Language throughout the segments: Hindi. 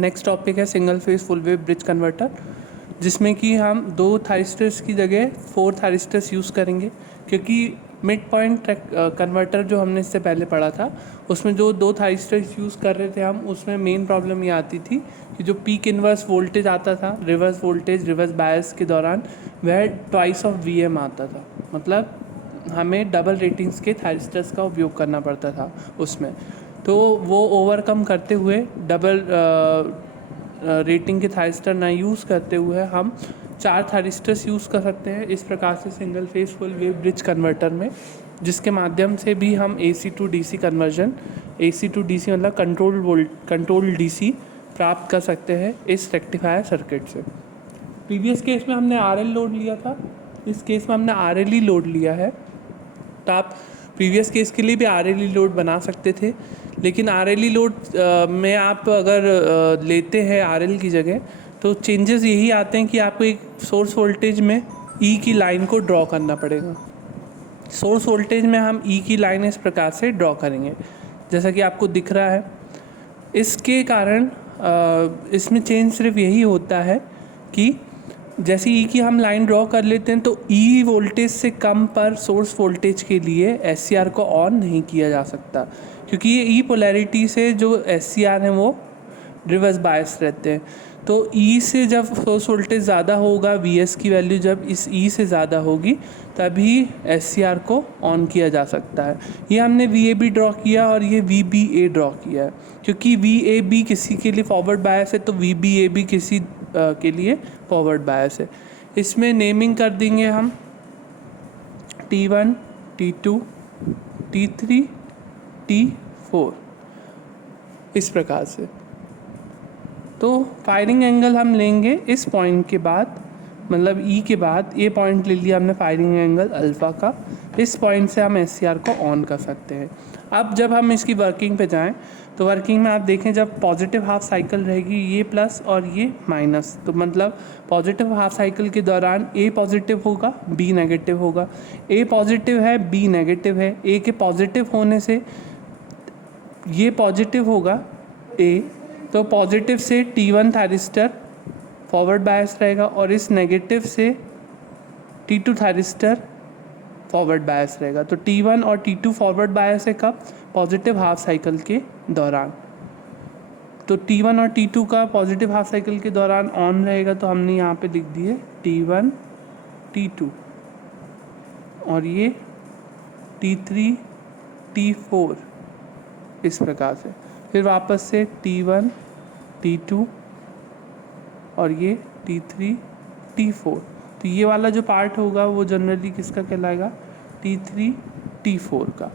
नेक्स्ट टॉपिक है single phase full wave bridge converter, जिसमें कि हम 2 थायरिस्टर्स की जगह 4 थायरिस्टर्स यूज़ करेंगे, क्योंकि मिड पॉइंट कन्वर्टर जो हमने इससे पहले पढ़ा था उसमें जो 2 थायरिस्टर्स यूज़ कर रहे थे हम, उसमें मेन प्रॉब्लम ये आती थी कि जो पीक इन्वर्स वोल्टेज आता था रिवर्स वोल्टेज रिवर्स बायस के दौरान, वह ट्वाइस ऑफ VM आता था। मतलब हमें डबल रेटिंग्स के थायरिस्टर्स का उपयोग करना पड़ता था उसमें। तो वो ओवरकम करते हुए डबल रेटिंग के थायरिस्टर ना यूज़ करते हुए हम 4 थायरिस्टर्स यूज़ कर सकते हैं इस प्रकार से single phase full wave bridge converter में, जिसके माध्यम से भी हम AC to DC conversion, AC to DC मतलब कंट्रोल DC प्राप्त कर सकते हैं इस रेक्टिफायर सर्किट से। प्रीवियस केस में हमने RL लोड लिया था, इस केस में हमने RLE लोड लिया है। तो आप प्रीवियस केस के लिए भी RLE लोड बना सकते थे, लेकिन RLE लोड में आप अगर लेते हैं RL की जगह, तो चेंजेस यही आते हैं कि आपको एक सोर्स वोल्टेज में E की लाइन को ड्रॉ करना पड़ेगा। सोर्स वोल्टेज में हम E की लाइन इस प्रकार से ड्रॉ करेंगे जैसा कि आपको दिख रहा है। इसके कारण इसमें चेंज सिर्फ यही होता है कि जैसे E की हम लाइन ड्रॉ कर लेते हैं तो E वोल्टेज से कम पर सोर्स वोल्टेज के लिए SCR को ऑन नहीं किया जा सकता, क्योंकि ये E पोलैरिटी से जो SCR हैं वो रिवर्स बायस रहते हैं। तो E से जब सोर्स वोल्टेज ज़्यादा होगा, VS की वैल्यू जब इस E से ज़्यादा होगी, तभी SCR को ऑन किया जा सकता है। ये हमने VAB ड्रॉ किया और ये VBA ड्रॉ किया है, क्योंकि VAB किसी के लिए फॉरवर्ड बायस है तो VBAB किसी के लिए फॉरवर्ड बायस है। इसमें नेमिंग कर देंगे हम T1, T2, T3, T4 इस प्रकार से। तो फायरिंग एंगल हम लेंगे इस पॉइंट के बाद, मतलब E के बाद ये पॉइंट ले लिया हमने फायरिंग एंगल अल्फ़ा का, इस पॉइंट से हम SCR को ऑन कर सकते हैं। अब जब हम इसकी वर्किंग पे जाएं तो वर्किंग में आप देखें जब पॉजिटिव हाफ साइकिल रहेगी ये प्लस और ये माइनस, तो मतलब पॉजिटिव हाफ साइकिल के दौरान A पॉजिटिव होगा B नेगेटिव होगा, A पॉजिटिव है B नेगेटिव है, A के पॉजिटिव होने से ये पॉजिटिव होगा A, तो पॉजिटिव से T1 थायरिस्टर फॉरवर्ड बायस रहेगा और इस नेगेटिव से T2 थायरिस्टर फॉरवर्ड बायस रहेगा। तो T1 और T2 फॉरवर्ड बायस है कब? पॉजिटिव हाफ साइकिल के दौरान। तो T1 और T2 का पॉजिटिव हाफ साइकिल के दौरान ऑन रहेगा, तो हमने यहाँ पे लिख दिए T1 T2 और ये T3 T4 इस प्रकार से। फिर वापस से T1 T2 और ये T3 T4। तो ये वाला जो पार्ट होगा वो जनरली किसका कहलाएगा? T3 T4 का।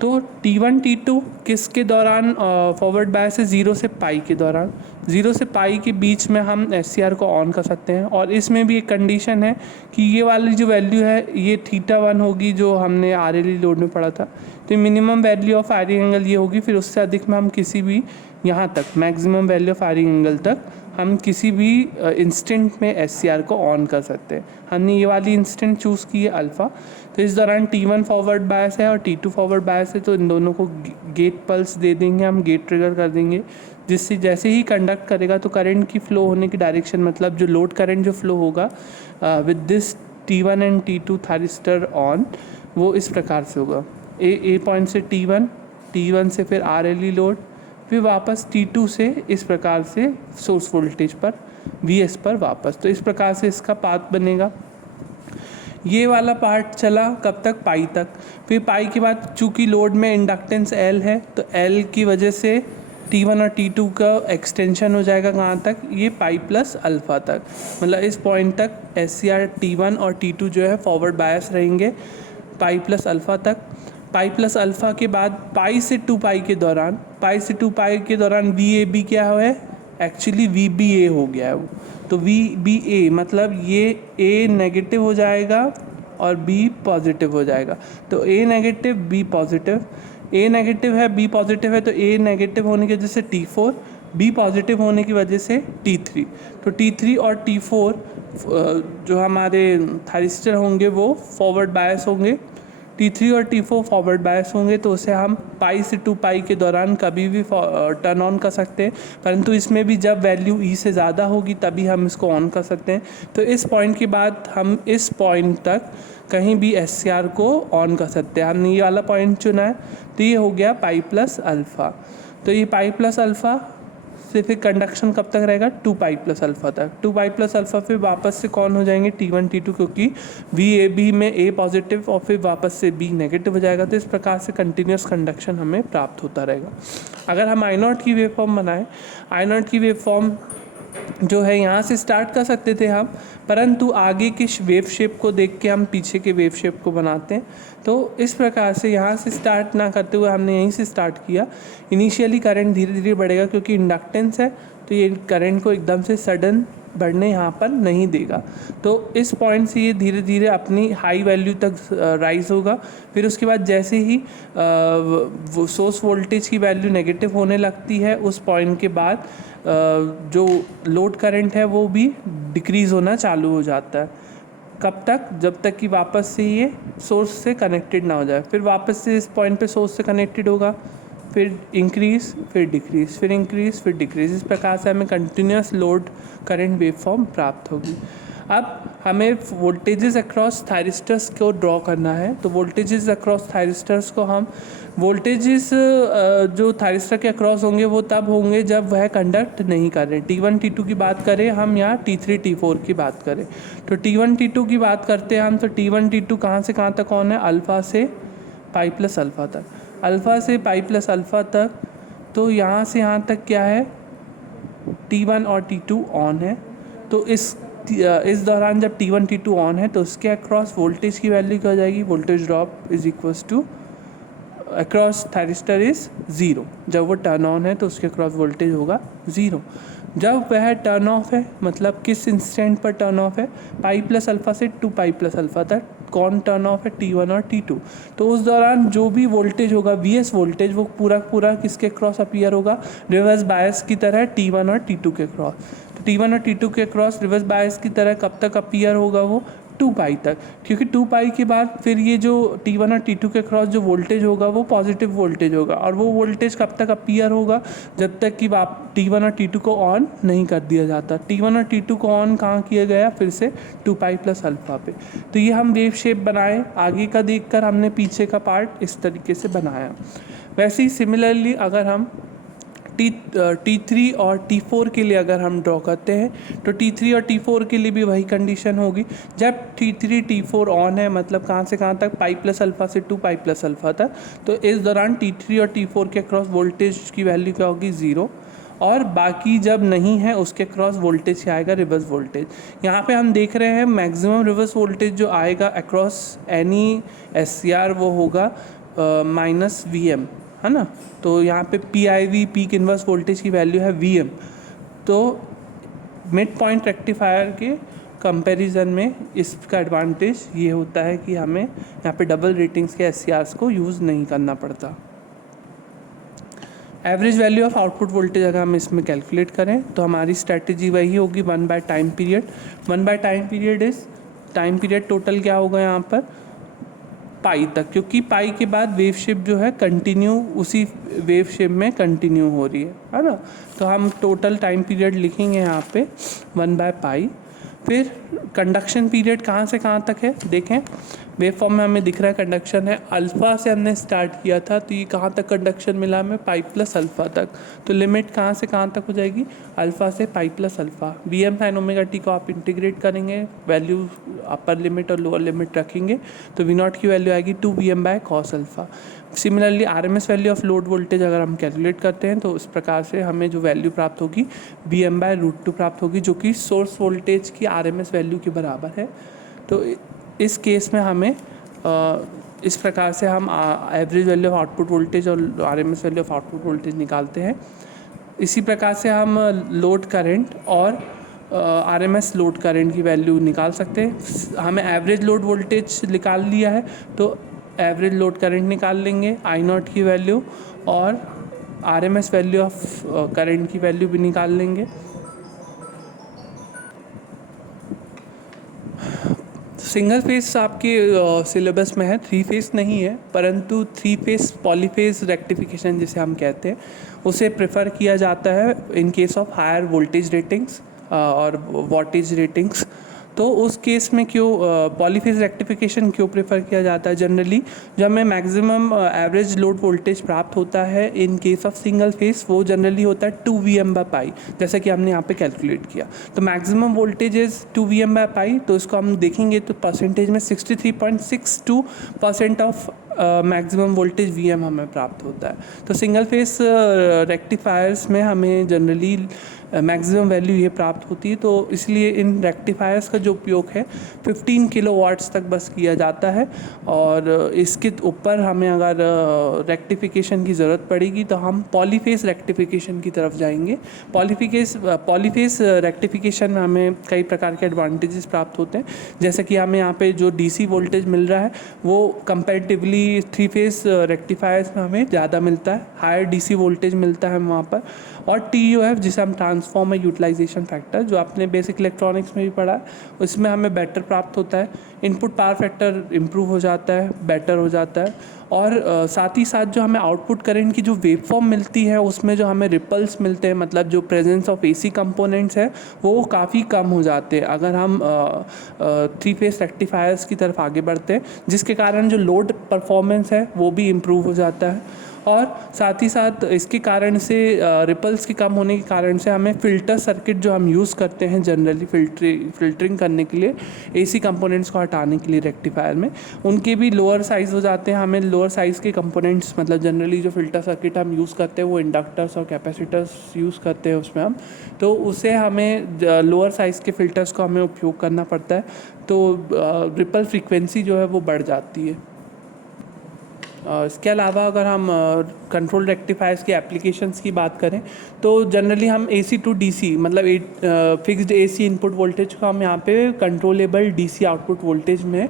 तो T1 T2 किसके दौरान फॉरवर्ड बायस है? 0 से पाई के दौरान। 0 से पाई के बीच में हम SCR को ऑन कर सकते हैं, और इसमें भी एक कंडीशन है कि ये वाली जो वैल्यू है ये θ1 होगी जो हमने RLE लोड में पढ़ा था। तो minimum value of firing angle ये होगी, फिर उससे अधिक में हम किसी भी यहाँ तक maximum value of firing angle तक हम किसी भी इंस्टेंट में SCR को ऑन कर सकते हैं। हमने ये वाली इंस्टेंट चूज़ की है अल्फ़ा। तो इस दौरान T1 फॉरवर्ड बायस है और T2 फॉरवर्ड बायस है, तो इन दोनों को गेट पल्स दे देंगे, हम गेट ट्रिगर कर देंगे, जिससे जैसे ही कंडक्ट करेगा तो करंट की फ़्लो होने की डायरेक्शन, मतलब जो लोड करंट जो फ्लो होगा with this T1 and T2 thyristor on, वो इस प्रकार से होगा। ए पॉइंट से T1 से फिर RLE लोड, फिर वापस T2 से इस प्रकार से सोर्स वोल्टेज पर VS पर वापस। तो इस प्रकार से इसका पाथ बनेगा। ये वाला पार्ट चला कब तक? पाई तक। फिर पाई के बाद चूँकि लोड में इंडक्टेंस L है, तो L की वजह से T1 और T2 का एक्सटेंशन हो जाएगा कहाँ तक? ये पाई प्लस अल्फ़ा तक। मतलब इस पॉइंट तक SCR T1 और T2 जो है फॉरवर्ड बायस रहेंगे पाई प्लस अल्फ़ा तक। पाई प्लस अल्फ़ा के बाद पाई से 2 पाई के दौरान VAB क्या है? एक्चुअली VBA हो गया है वो। तो VBA मतलब ये A नेगेटिव हो जाएगा और B पॉजिटिव हो जाएगा। तो A negative B positive, A negative है B पॉजिटिव है, तो A नेगेटिव होने की वजह से T4, B पॉजिटिव होने की वजह से T3। तो T3 और T4 जो हमारे थायरिस्टर होंगे वो फॉरवर्ड बायस होंगे T3 और T4 फॉरवर्ड बायस होंगे तो उसे हम पाई से 2 पाई के दौरान कभी भी टर्न ऑन कर सकते हैं, परंतु इसमें भी जब वैल्यू ई से ज़्यादा होगी तभी हम इसको ऑन कर सकते हैं। तो इस पॉइंट के बाद हम इस पॉइंट तक कहीं भी SCR को ऑन कर सकते हैं। हमने ये वाला पॉइंट चुना है, तो ये हो गया पाई प्लस अल्फ़ा। तो ये पाई प्लस अल्फ़ा से फिर कंडक्शन कब तक रहेगा, 2 पाई प्लस अल्फ़ा तक। 2 पाई प्लस अल्फ़ा फिर वापस से कौन हो जाएंगे, T1 T2, क्योंकि VAB में A पॉजिटिव और फिर वापस से B नेगेटिव हो जाएगा। तो इस प्रकार से कंटिन्यूस कंडक्शन हमें प्राप्त होता रहेगा। अगर हम I0 की वेव फॉर्म बनाएं, I0 की वेव फॉर्म जो है यहाँ से स्टार्ट कर सकते थे हम, परंतु आगे की वेव शेप को देख के हम पीछे के वेव शेप को बनाते हैं। तो इस प्रकार से यहाँ से स्टार्ट ना करते हुए हमने यहीं से स्टार्ट किया। इनिशियली करंट धीरे धीरे बढ़ेगा क्योंकि इंडक्टेंस है, तो ये करंट को एकदम से सडन बढ़ने यहाँ पर नहीं देगा। तो इस पॉइंट से ये धीरे धीरे अपनी हाई वैल्यू तक राइज होगा। फिर उसके बाद जैसे ही सोर्स वोल्टेज की वैल्यू नेगेटिव होने लगती है, उस पॉइंट के बाद जो लोड करंट है वो भी डिक्रीज़ होना चालू हो जाता है। कब तक, जब तक कि वापस से ये सोर्स से कनेक्टेड ना हो जाए। फिर वापस से इस पॉइंट पे सोर्स से कनेक्टेड होगा, फिर इंक्रीज़, फिर डिक्रीज़, फिर इंक्रीज़, फिर डिक्रीज़। इस प्रकार से हमें continuous load current wave form प्राप्त होगी। अब हमें वोल्टेजेस अक्रॉस थायरिस्टर्स को ड्रॉ करना है। तो वोल्टेजेस अक्रॉस थायरिस्टर्स को हम वोल्टेजेस जो थायरिस्टर के अक्रॉस होंगे वो तब होंगे जब वह कंडक्ट नहीं कर रहे। T1 T2 की बात करें हम, यहाँ T3 T4 की बात करें। तो T1 T2 की बात करते हैं हम, तो T1 T2 कहाँ से कहाँ तक ऑन है, अल्फ़ा से पाई प्लस अल्फ़ा तक। अल्फ़ा से पाई प्लस अल्फ़ा तक, तो यहाँ से यहाँ तक क्या है, T1 और T2 ऑन है। तो इस दौरान जब T1 T2 ऑन है तो उसके अक्रॉस वोल्टेज की वैल्यू क्या हो जाएगी, voltage drop is equals to across thyristor is 0। जब वो टर्न ऑन है तो उसके अक्रॉस वोल्टेज होगा 0। जब वह टर्न ऑफ है, मतलब किस इंस्टेंट पर टर्न ऑफ है, पाई प्लस अल्फ़ा से 2 पाई प्लस अल्फ़ा तक कौन टर्न ऑफ है, T1 और T2। तो उस दौरान जो भी वोल्टेज होगा, VS वोल्टेज, वो पूरा पूरा किसके क्रॉस अपीयर होगा, रिवर्स बायस की तरह T1 और T2 के क्रॉस। तो T1 और T2 के क्रॉस रिवर्स बायस की तरह कब तक अपीयर होगा, वो 2 पाई तक। क्योंकि 2 पाई के बाद फिर ये जो T1 और T2 के क्रॉस जो वोल्टेज होगा वो पॉजिटिव वोल्टेज होगा, और वो वोल्टेज कब तक अपीयर होगा, जब तक कि T1 और T2 को ऑन नहीं कर दिया जाता। T1 और T2 को ऑन कहाँ किया गया, फिर से 2 पाई प्लस अल्फ़ा पे। तो ये हम वेव शेप बनाए, आगे का देखकर हमने पीछे का पार्ट इस तरीके से बनाया। वैसे ही सिमिलरली अगर हम T3 और T4 के लिए अगर हम ड्रॉ करते हैं, तो T3 और T4 के लिए भी वही कंडीशन होगी। जब T3 T4 ऑन है, मतलब कहाँ से कहाँ तक, पाई प्लस अल्फ़ा से 2 पाई प्लस अल्फ़ा तक, तो इस दौरान T3 और T4 के क्रॉस वोल्टेज की वैल्यू क्या होगी, 0। और बाकी जब नहीं है उसके क्रॉस वोल्टेज क्या आएगा, रिवर्स वोल्टेज। यहाँ पे हम देख रहे हैं मैक्सिमम रिवर्स वोल्टेज जो आएगा अक्रॉस एनी SCR वो होगा -VM, है ना। तो यहाँ पे PIV, पीक इन्वर्स वोल्टेज की वैल्यू है VM। तो मिड पॉइंट रेक्टिफायर के कंपैरिजन में इसका एडवांटेज ये होता है कि हमें यहाँ पे डबल रेटिंग्स के SCRs को यूज़ नहीं करना पड़ता। Average value of output voltage अगर हम इसमें कैलकुलेट करें तो हमारी स्ट्रैटेजी वही होगी 1 by time period. 1 by time period is time period total क्या होगा यहाँ पर, पाई तक, क्योंकि पाई के बाद वेव शेप जो है कंटिन्यू उसी वेव शेप में कंटिन्यू हो रही है ना। तो हम टोटल टाइम पीरियड लिखेंगे यहाँ पे 1 बाय पाई। फिर कंडक्शन पीरियड कहाँ से कहाँ तक है, देखें वेव फॉर्म में हमें दिख रहा है कंडक्शन है, अल्फ़ा से हमने स्टार्ट किया था, तो ये कहाँ तक कंडक्शन मिला हमें, पाई प्लस अल्फ़ा तक। तो लिमिट कहाँ से कहाँ तक हो जाएगी, अल्फ़ा से pi plus alpha. VM sin omega t को आप इंटीग्रेट करेंगे, वैल्यू अपर लिमिट और लोअर लिमिट रखेंगे, तो V0 की वैल्यू आएगी 2Vm by cos alpha. Similarly RMS value of load voltage अगर हम कैलकुलेट करते हैं तो इस प्रकार से हमें जो वैल्यू प्राप्त होगी Vm/√2 प्राप्त होगी, जो कि सोर्स वोल्टेज की RMS वैल्यू के बराबर है। तो इस केस में हमें इस प्रकार से हम average value of output voltage और RMS value of output voltage निकालते हैं। इसी प्रकार से हम लोड करंट और RMS लोड करंट की वैल्यू निकाल सकते हैं। हमें एवरेज लोड वोल्टेज निकाल लिया है तो एवरेज लोड करंट निकाल लेंगे, I0 की वैल्यू, और RMS वैल्यू ऑफ करंट की वैल्यू भी निकाल लेंगे। सिंगल फेस आपके सिलेबस में है, 3 फेस नहीं है, परंतु 3 फेस पॉलीफेज रेक्टिफिकेशन जिसे हम कहते हैं उसे प्रेफर किया जाता है in case of higher voltage ratings और वॉटेज रेटिंग्स। तो उस केस में क्यों पॉलीफेज रेक्टिफिकेशन क्यों प्रेफर किया जाता है? जनरली जो हमें मैक्सिमम एवरेज लोड वोल्टेज प्राप्त होता है in case of single phase वो जनरली होता है 2 VM/π, जैसा कि हमने यहाँ पे कैलकुलेट किया। तो मैक्सिमम वोल्टेज इज़ 2 VM/π, तो इसको हम देखेंगे तो परसेंटेज में 63.62% ऑफ मैक्सिमम वोल्टेज VM हमें प्राप्त होता है। तो सिंगल फेस रेक्टिफायर्स में हमें जनरली मैक्सिमम वैल्यू ये प्राप्त होती है, तो इसलिए इन रेक्टिफायर्स का जो उपयोग है 15 किलोवाट्स तक बस किया जाता है। और इसके ऊपर हमें अगर रेक्टिफिकेशन की ज़रूरत पड़ेगी तो हम पॉलीफेज रेक्टिफिकेशन की तरफ जाएंगे। पॉलीफेज रेक्टिफिकेशन में हमें कई प्रकार के एडवांटेजेस प्राप्त होते हैं, जैसे कि हमें यहाँ पे जो DC वोल्टेज मिल रहा है वो कंपैरेटिवली 3 फेज रेक्टिफायर्स में हमें ज़्यादा मिलता है, हायर DC वोल्टेज मिलता है वहाँ पर। और TUF जिसे हम ट्रांसफॉर्मर यूटिलाइजेशन फैक्टर, जो आपने बेसिक इलेक्ट्रॉनिक्स में भी पढ़ा है, उसमें हमें बेटर प्राप्त होता है। इनपुट पावर फैक्टर इम्प्रूव हो जाता है, बेटर हो जाता है। और साथ ही साथ जो हमें आउटपुट करंट की जो वेवफॉर्म मिलती है उसमें जो हमें रिपल्स मिलते हैं, मतलब जो प्रेजेंस ऑफ AC कंपोनेंट्स है वो काफ़ी कम हो जाते हैं अगर हम 3 फेस रेक्टिफायर्स की तरफ आगे बढ़ते हैं, जिसके कारण जो लोड परफॉर्मेंस है वो भी इम्प्रूव हो जाता है। और साथ ही साथ इसके कारण से रिपल्स के कम होने के कारण से हमें फ़िल्टर सर्किट जो हम यूज़ करते हैं जनरली फ़िल्टरिंग करने के लिए, AC कंपोनेंट्स को हटाने के लिए रेक्टिफायर में, उनके भी लोअर साइज़ हो जाते हैं। हमें लोअर साइज़ के कंपोनेंट्स, मतलब जनरली जो फ़िल्टर सर्किट हम यूज़ करते हैं वो इंडक्टर्स और कैपेसिटर्स यूज़ करते हैं उसमें हम, तो उससे हमें लोअर साइज़ के फ़िल्टर्स को हमें उपयोग करना पड़ता है, तो रिपल फ्रीक्वेंसी जो है वो बढ़ जाती है। इसके अलावा अगर हम कंट्रोल रेक्टिफायर्स की एप्लीकेशंस की बात करें तो जनरली हम AC टू DC, मतलब फिक्स्ड AC इनपुट वोल्टेज को हम यहाँ पे कंट्रोलेबल DC आउटपुट वोल्टेज में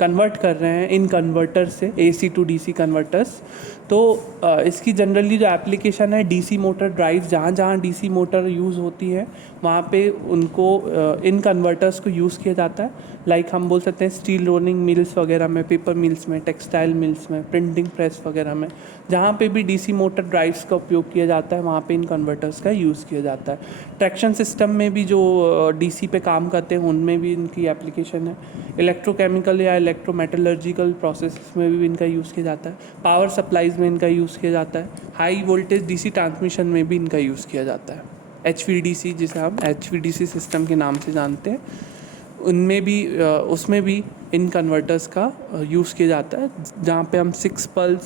कन्वर्ट कर रहे हैं इन कन्वर्टर से, AC टू DC कन्वर्टर्स। तो इसकी जनरली जो एप्लीकेशन है DC मोटर ड्राइव, जहाँ जहाँ DC मोटर यूज़ होती है वहाँ पे उनको इन कन्वर्टर्स को यूज़ किया जाता है। लाइक हम बोल सकते हैं स्टील रोलिंग मिल्स वगैरह में, पेपर मिल्स में, टेक्सटाइल मिल्स में, प्रिंटिंग प्रेस वगैरह में, जहाँ पे भी DC मोटर ड्राइव्स का उपयोग किया जाता है वहाँ पे इन कन्वर्टर्स का यूज़ किया जाता है। ट्रैक्शन सिस्टम में भी जो DC पे काम करते हैं उनमें भी इनकी एप्लीकेशन है। इलेक्ट्रोकेमिकल या इलेक्ट्रोमेटलर्जिकल प्रोसेस में भी इनका यूज़ किया जाता है। पावर सप्लाईज में इनका यूज़ किया जाता है। हाई वोल्टेज DC ट्रांसमिशन में भी इनका यूज़ किया जाता है। HVDC, जिसे हम HVDC सिस्टम के नाम से जानते हैं, उनमें भी उसमें भी इन कन्वर्टर्स का यूज़ किया जाता है, जहाँ पे हम 6 पल्स,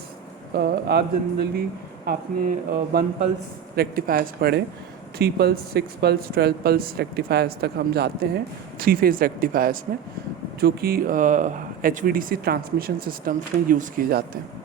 आप जनरली आपने 1 पल्स रेक्टिफायर्स पढ़े, 3 पल्स, 6 पल्स, 12 पल्स रेक्टिफायर्स तक हम जाते हैं 3 फेज रेक्टिफायर्स में, जो कि HVDC ट्रांसमिशन सिस्टम्स में यूज़ किए जाते हैं।